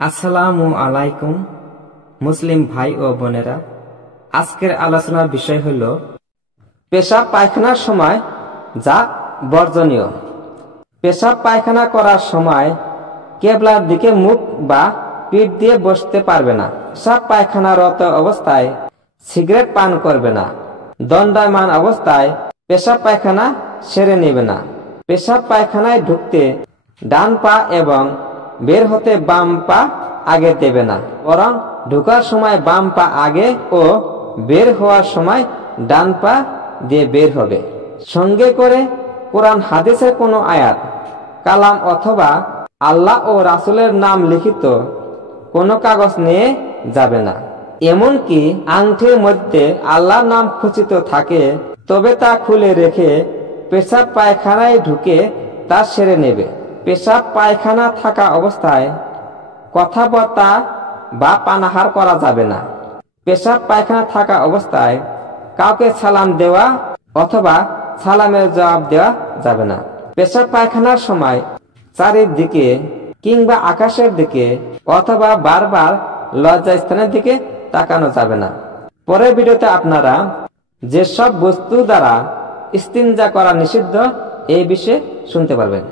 আসসালামু আলাইকুম মুসলিম ভাই ও বোনেরা, আজকের আলোচনার বিষয় হল পেশাব পায়খানার সময় যা বর্জনীয়। পেশাব পায়খানা করার সময় কেবলার দিকে মুখ বা পিঠ দিয়ে বসতে পারবে না। পেশাব পায়খানারত অবস্থায় সিগারেট পান করবে না। দণ্ডায়মান অবস্থায় পেশাব পায়খানা সেরে নেবে না। পেশাব পায়খানায় ঢুকতে ডান পা এবং বের হতে বাম পা আগে দেবে না, বরং ঢোকার সময় বাম পা আগে ও বের হওয়ার সময় ডান পা দিয়ে বের হবে। সঙ্গে করে কোরআন হাদিসের কোনো আয়াত, কালাম অথবা আল্লাহ ও রাসূলের নাম লিখিত কোনো কাগজ নিয়ে যাবে না। এমনকি আংটির মধ্যে আল্লাহর নাম খচিত থাকে তবে তা খুলে রেখে পেশাব পায়খানায় ঢুকে তা সেরে নেবে। পেশাব পায়খানা থাকা অবস্থায় কথাবার্তা বা পানাহার করা যাবে না। পেশাব পায়খানা থাকা অবস্থায় কাউকে সালাম দেওয়া অথবা সালামের জবাব দেওয়া যাবে না। পেশাব পায়খানার সময় চারিদিকে কিংবা আকাশের দিকে অথবা বারবার লজ্জাস্থানের দিকে তাকানো যাবে না। পরের ভিডিওতে আপনারা যেসব বস্তু দ্বারা ইস্তিনজা করা নিষিদ্ধ এই বিষয়ে শুনতে পারবেন।